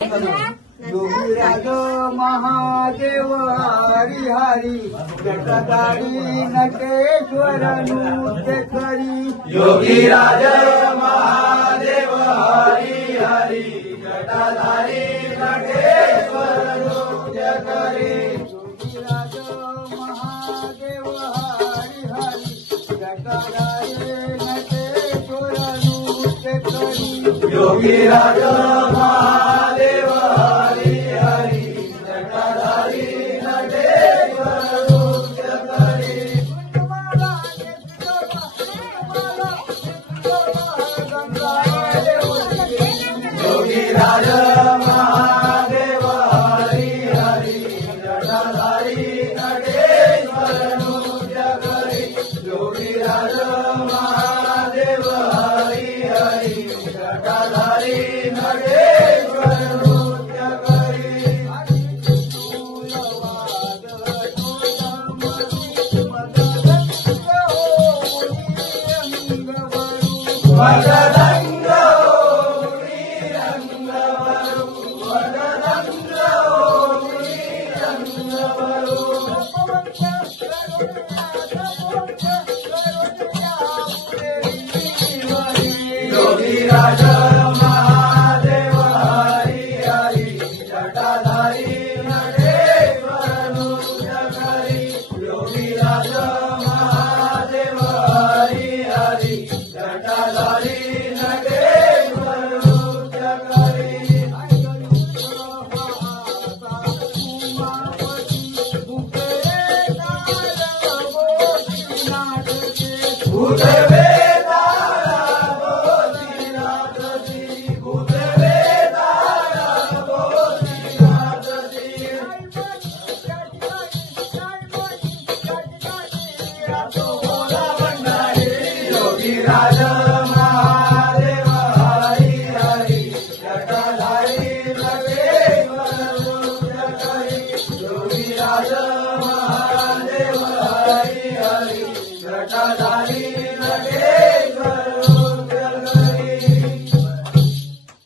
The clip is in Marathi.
योगीराज महादेव हरी हरी जटाधारी नटेश्वर नृत्य करी। योगीराज महादेव हरी हरी जटाधारी नटेश्वर नृत्य करी। योगीराज महादेव हरी हरी जटाधारी नटेश्वर नृत्य करी। योगीराज